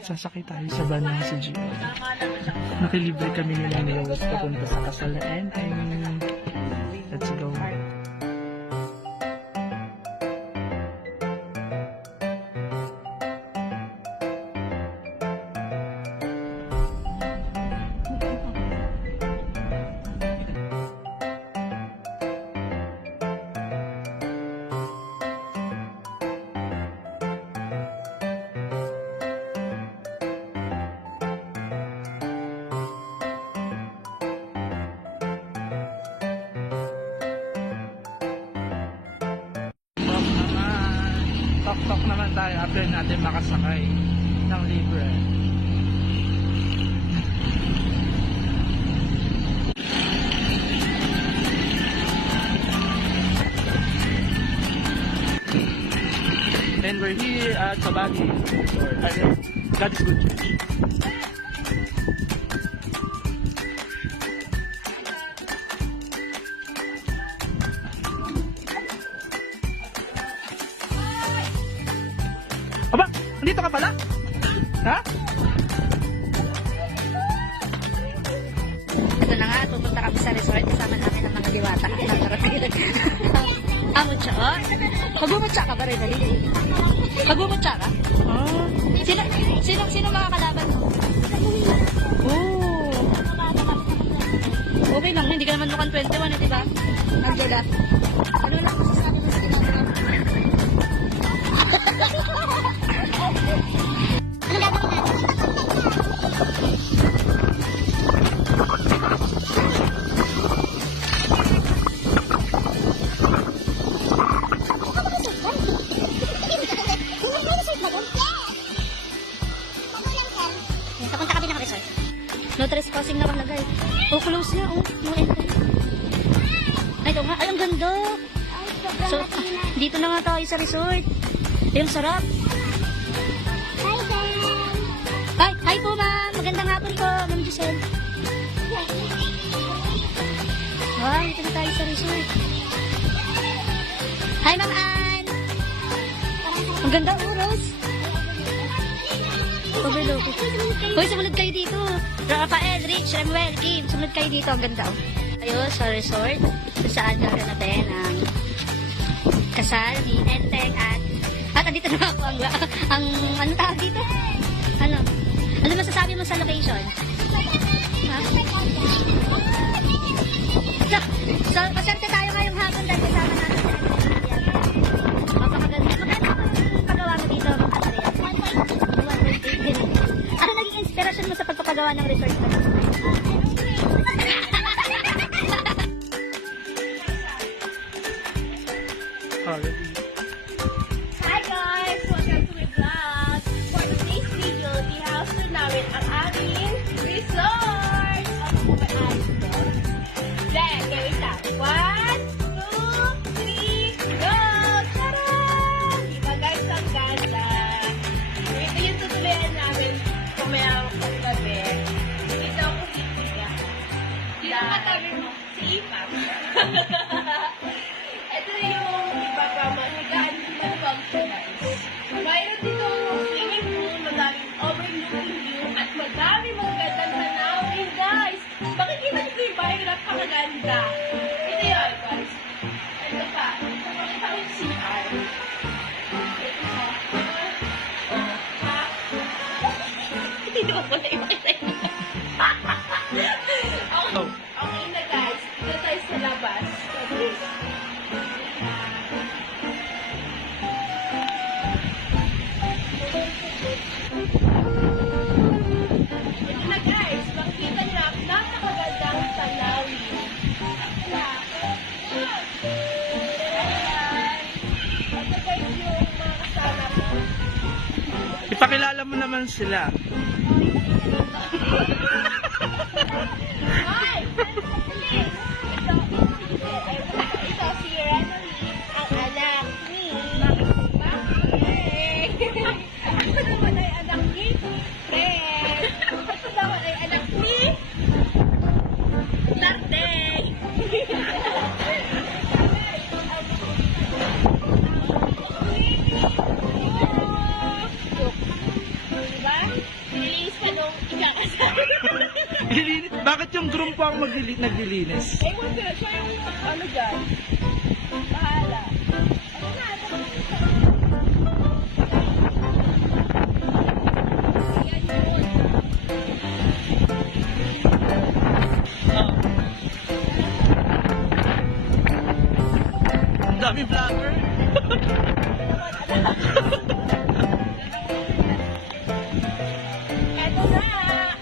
Sasakay tayo sa van ng si Gio. Nakilibre kami nila ni Rose papunta sa kasal na Enteng. Let's go. Tok-tok naman tayo after natin makasakay ng libre. And we're here at Sabagi Resort. God is good church. Aba, nandito ka pala? Ha? Ito na nga, pupunta kami sa resort. Kasama namin ang mga diwata. Amutsa ka? Magumutsa ka ba rin, dali? Magumutsa ka? Oh. Sino mga kalaban mo? Oh. Okay lang, hindi ka naman mukhang 21, di ba? Angela. Ano lang masasabi mo sa ginagawa mo? Ano gagawin natin? Papunta kami ng resort. No trespassing na nakalagay. Oh, close na. Oh, no entry. Ay, ito nga. Ay, ang ganda. So, dito na nga tayo sa resort. Ay, ang sarap. Hi po, ma'am. Magandang hapon po, Ma'am Giselle. Wow, dito na tayo sa resort. Hi, Ma'am Ann. Ang ganda, Rose. Overlook. Hoy, sumunod kayo dito. Rafael, Rich, Remuel, Kim. Sumunod kayo dito. Ang ganda, oh. Tayo sa resort kung saan gaganapin ang kasal ni Enteng at andito na ako ang ano tawag dito? Ano masasabi mo sa location? Ha? So pasente tayo ngayong hapon dahil kasama natin si Mapakaganda. Magkano ang paggawa mo dito, mga kapatid? 1.8. Ano naging inspirasyon mo sa pagpapagawa ng resort na ito? Hi guys! Welcome to my vlog! For today's video, i-house namin ang aming resort! Ako ba ayos ito? Then, gawin sa 1, 2, 3, go! Tara! Diba guys, ang ganda! Ito yung tutuloyan namin kumayang paggabi. Ito ako dito niya. Dito ang katabi mo? Si Ipap. Ito yung ipagmamahigaan ng functionals. Mayroon dito swimming pool, madaming overlooking view, at madami mong gandang tanawin, guys. Makikita niyo yung bahay, napakaganda. Ito yun, guys. Ito pa. Ito yung CR. Ito pa. Hindi ko po na ipakita yun. Okay na, guys. Dito tayo sa labas. Ito na guys, makikita niyo ang napakagandang tanawin. Ito guys yung mga kasama ko. Ipakilala mo naman sila. Hi! Ito si Renoly, ang anak ni Bakit? Ito naman ay anak ni Fred. Ito naman ay anak ni Bakit yung groom po ang naglilinis? Eh, kung sila, siya yung ano dyan. Bahala. Ano na, yan yun. Ang dami vlogger. Eto na,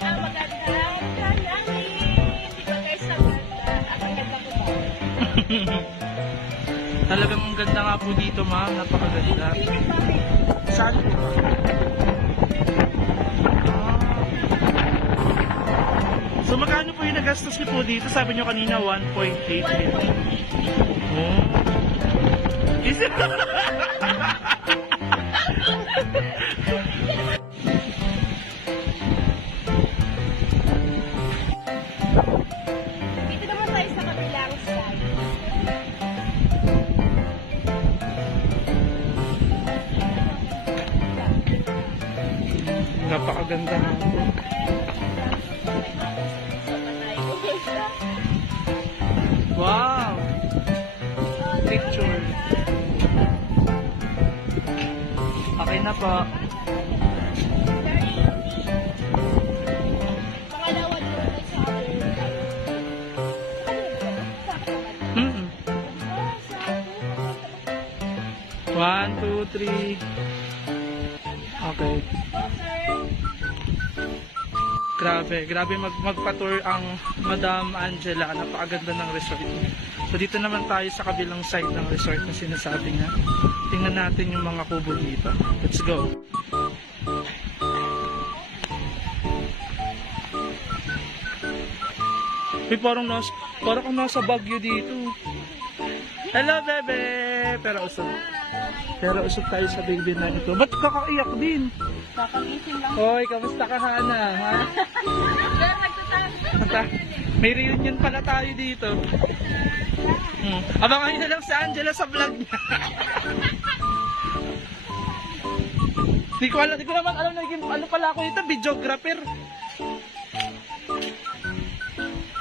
ang magandang tanangin. Di ba guys, ang ganda? Ang ganda ko ba? Talagang ang ganda nga po dito, ma'am. Napakaganda. Bakit? Saan po? So magkano po yung nagastos niyo po dito? Sabi niyo kanina 1.8 million. Oh. Isip Dito naman tayo sa kabilang side. Napakaganda nga po. Wow! Picture. Okay na po. Pangalawa dito sa akin. Mm-mm. 1, 2, 3. Okay. Grabe magpa-tour ang Madam Angela. Napakaganda ng resort niya. So dito naman tayo sa kabilang side ng resort na sinasabi niya. Tingnan natin yung mga kubo dito. Let's go. Parang kang nasa Baguio dito. Hello, bebe! Pero usog tayo sa baby na ito. Ba't kakaiyak din? Kakagising lang. Hoy, kamusta ka, Hana? Ha? May reunion pala tayo dito. Abangan nyo na lang si Angela sa vlog niya. Di ko naman alam na ano pala ako dito, videographer.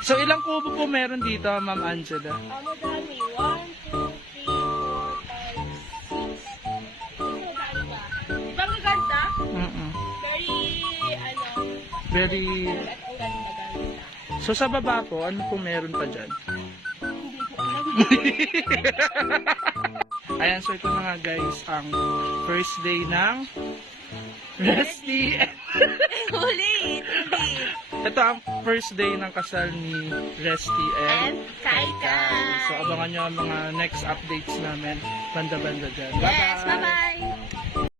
So ilang kubo po meron dito, Ma'am Angela? Ano dami? 1, 2, 3, 4, 5, 6. Di ba ang ganda? Very, Very... ang ganda. So sa baba po, ano po meron pa dyan? Hindi ko alam. Ayan, so ito na nga guys, ang first day ng Resty. Ulit! Ito ang first day ng kasal ni Resty and Kai-Kai. So abangan nyo ang mga next updates namin banda-banda dyan. Yes, bye-bye!